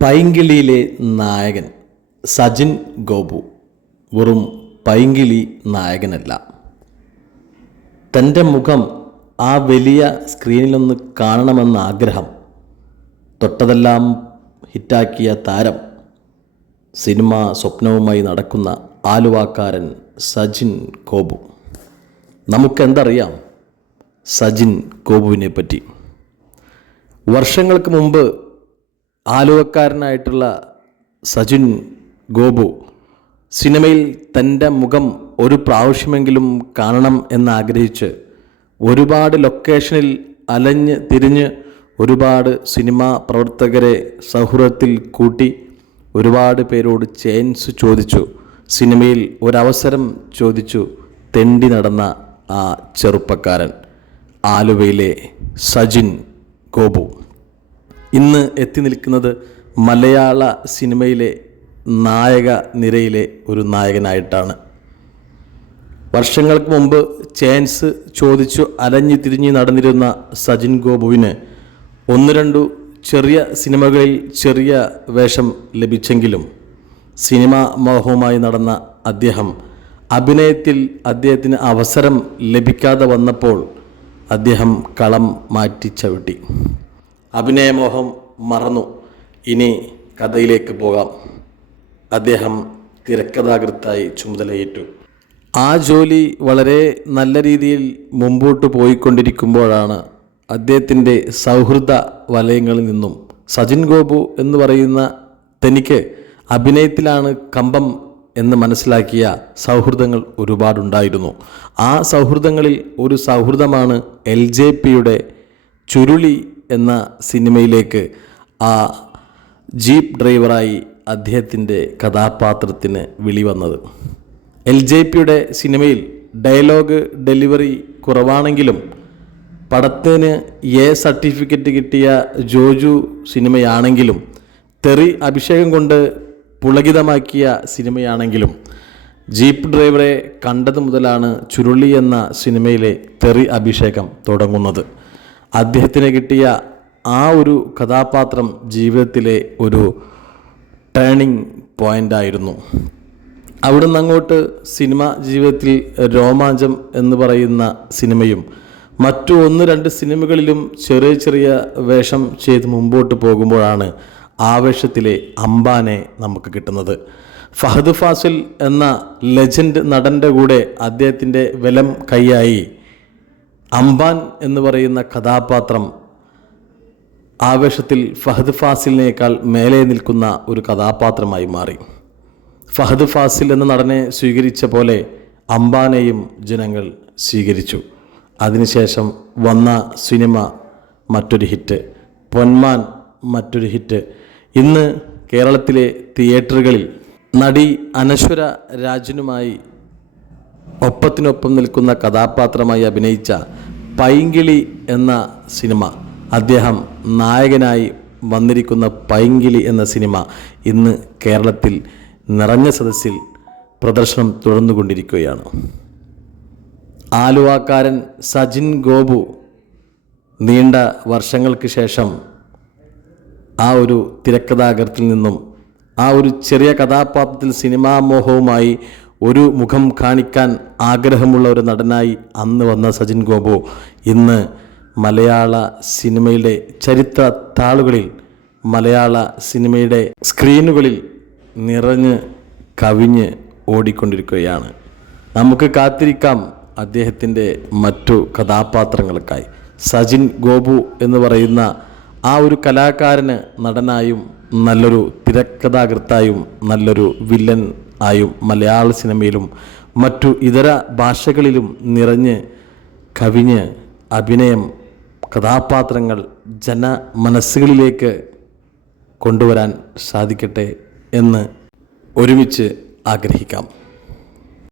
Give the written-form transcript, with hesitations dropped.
പൈങ്കിളിയിലെ നായകൻ സജിൻ ഗോപു വെറും പൈങ്കിളി നായകനല്ല. തൻ്റെ മുഖം ആ വലിയ സ്ക്രീനിലൊന്ന് കാണണമെന്ന ആഗ്രഹം തൊട്ടതെല്ലാം ഹിറ്റാക്കിയ താരം, സിനിമ സ്വപ്നവുമായി നടക്കുന്ന ആലുവാക്കാരൻ സജിൻ ഗോപു. നമുക്കെന്തറിയാം സജിൻ ഗോപുവിനെ പറ്റി? വർഷങ്ങൾക്ക് മുമ്പ് ആലുവക്കാരനായിട്ടുള്ള സജിൻ ഗോപു സിനിമയിൽ തൻ്റെ മുഖം ഒരു പ്രാവശ്യമെങ്കിലും കാണണം എന്നാഗ്രഹിച്ച് ഒരുപാട് ലൊക്കേഷനിൽ അലഞ്ഞ് തിരിഞ്ഞ് ഒരുപാട് സിനിമാ പ്രവർത്തകരെ സൗഹൃദത്തിൽ കൂട്ടി ഒരുപാട് പേരോട് ചാൻസ് ചോദിച്ചു, സിനിമയിൽ ഒരവസരം ചോദിച്ചു തെണ്ടി നടന്ന ആ ചെറുപ്പക്കാരൻ ആലുവയിലെ സജിൻ ഗോപു ഇന്ന് എത്തി നിൽക്കുന്നത് മലയാള സിനിമയിലെ നായക നിരയിലെ ഒരു നായകനായിട്ടാണ്. വർഷങ്ങൾക്ക് മുമ്പ് ചാൻസ് ചോദിച്ചു അലഞ്ഞു തിരിഞ്ഞ് നടന്നിരുന്ന സജിൻ ഗോപുവിന് ഒന്ന് രണ്ടു ചെറിയ സിനിമകളിൽ ചെറിയ വേഷം ലഭിച്ചെങ്കിലും സിനിമാ മോഹവുമായി നടന്ന അദ്ദേഹം അഭിനയത്തിൽ അദ്ദേഹത്തിന് അവസരം ലഭിക്കാതെ വന്നപ്പോൾ അദ്ദേഹം കളം മാറ്റി ചവിട്ടി. അഭിനയമോഹം മറന്നു. ഇനി കഥയിലേക്ക് പോകാം. അദ്ദേഹം തിരക്കഥാകൃത്തായി ചുമതലയേറ്റു. ആ ജോലി വളരെ നല്ല രീതിയിൽ മുമ്പോട്ട് പോയിക്കൊണ്ടിരിക്കുമ്പോഴാണ് അദ്ദേഹത്തിൻ്റെ സൗഹൃദ വലയങ്ങളിൽ നിന്നും സജിൻ ഗോപു എന്ന് പറയുന്ന തനിക്ക് അഭിനയത്തിലാണ് കമ്പം എന്ന് മനസ്സിലാക്കിയ സൗഹൃദങ്ങൾ ഒരുപാടുണ്ടായിരുന്നു. ആ സൗഹൃദങ്ങളിൽ ഒരു സൗഹൃദമാണ് LJPയുടെ ചുരുളി എന്ന സിനിമയിലേക്ക് ആ ജീപ്പ് ഡ്രൈവറായി അദ്ദേഹത്തിൻ്റെ കഥാപാത്രത്തിന് വിളി വന്നത്. LJPയുടെ സിനിമയിൽ ഡയലോഗ് ഡെലിവറി കുറവാണെങ്കിലും പടത്തിന് A സർട്ടിഫിക്കറ്റ് കിട്ടിയ ജോജു സിനിമയാണെങ്കിലും തെറി അഭിഷേകം കൊണ്ട് പുളകിതമാക്കിയ സിനിമയാണെങ്കിലും ജീപ്പ് ഡ്രൈവറെ കണ്ടത് മുതലാണ് ചുരുളി എന്ന സിനിമയിലെ തെറി അഭിഷേകം തുടങ്ങുന്നത്. അദ്ദേഹത്തിന് കിട്ടിയ ആ ഒരു കഥാപാത്രം ജീവിതത്തിലെ ഒരു ടേണിംഗ് പോയിൻ്റായിരുന്നു. അവിടുന്ന് അങ്ങോട്ട് സിനിമ ജീവിതത്തിൽ രോമാഞ്ചം എന്ന് പറയുന്ന സിനിമയും മറ്റു ഒന്ന് രണ്ട് സിനിമകളിലും ചെറിയ ചെറിയ വേഷം ചെയ്ത് മുമ്പോട്ട് പോകുമ്പോഴാണ് ആവേശത്തിലെ അംബാനെ നമുക്ക് കിട്ടുന്നത്. ഫഹദ് ഫാസിൽ എന്ന ലെജൻഡ് നടൻ്റെ കൂടെ അദ്ദേഹത്തിൻ്റെ വെലം കൈയായി അംബാൻ എന്ന് പറയുന്ന കഥാപാത്രം ആവേശത്തിൽ ഫഹദ് ഫാസിലിനേക്കാൾ മേലെ നിൽക്കുന്ന ഒരു കഥാപാത്രമായി മാറി. ഫഹദ് ഫാസിൽ എന്ന നടനെ സ്വീകരിച്ച പോലെ അംബാനെയും ജനങ്ങൾ സ്വീകരിച്ചു. അതിനുശേഷം വന്ന സിനിമ മറ്റൊരു ഹിറ്റ്, പൊന്മാൻ മറ്റൊരു ഹിറ്റ്. ഇന്ന് കേരളത്തിലെ തിയേറ്ററുകളിൽ നടി അനശ്വര രാജനുമായി ഒപ്പത്തിനൊപ്പം നിൽക്കുന്ന കഥാപാത്രമായി അഭിനയിച്ച പൈങ്കിളി എന്ന സിനിമ, അദ്ദേഹം നായകനായി വന്നിരിക്കുന്ന പൈങ്കിളി എന്ന സിനിമ ഇന്ന് കേരളത്തിൽ നിറഞ്ഞ സദസ്സിൽ പ്രദർശനം തുടർന്നുകൊണ്ടിരിക്കുകയാണ്. ആലുവാക്കാരൻ സജിൻ ഗോപു നീണ്ട വർഷങ്ങൾക്ക് ശേഷം ആ ഒരു തിരക്കഥാകൃത്തിൽ നിന്നും ആ ഒരു ചെറിയ കഥാപാത്രത്തിൽ സിനിമാ മോഹവുമായി ഒരു മുഖം കാണിക്കാൻ ആഗ്രഹമുള്ള ഒരു നടനായി അന്ന് വന്ന സജിൻ ഗോപു ഇന്ന് മലയാള സിനിമയുടെ ചരിത്ര താളുകളിൽ, മലയാള സിനിമയുടെ സ്ക്രീനുകളിൽ നിറഞ്ഞ് കവിഞ്ഞ് ഓടിക്കൊണ്ടിരിക്കുകയാണ്. നമുക്ക് കാത്തിരിക്കാം അദ്ദേഹത്തിൻ്റെ മറ്റു കഥാപാത്രങ്ങൾക്കായി. സജിൻ ഗോപു എന്ന് പറയുന്ന ആ ഒരു കലാകാരന് നടനായും നല്ലൊരു തിരക്കഥാകൃത്തായും നല്ലൊരു വില്ലൻ ആയും മലയാള സിനിമയിലും മറ്റു ഇതര ഭാഷകളിലും നിറഞ്ഞ് കവിഞ്ഞ് അഭിനയം, കഥാപാത്രങ്ങൾ ജനമനസ്സുകളിലേക്ക് കൊണ്ടുവരാൻ സാധിക്കട്ടെ എന്ന് ഒരുമിച്ച് ആഗ്രഹിക്കാം.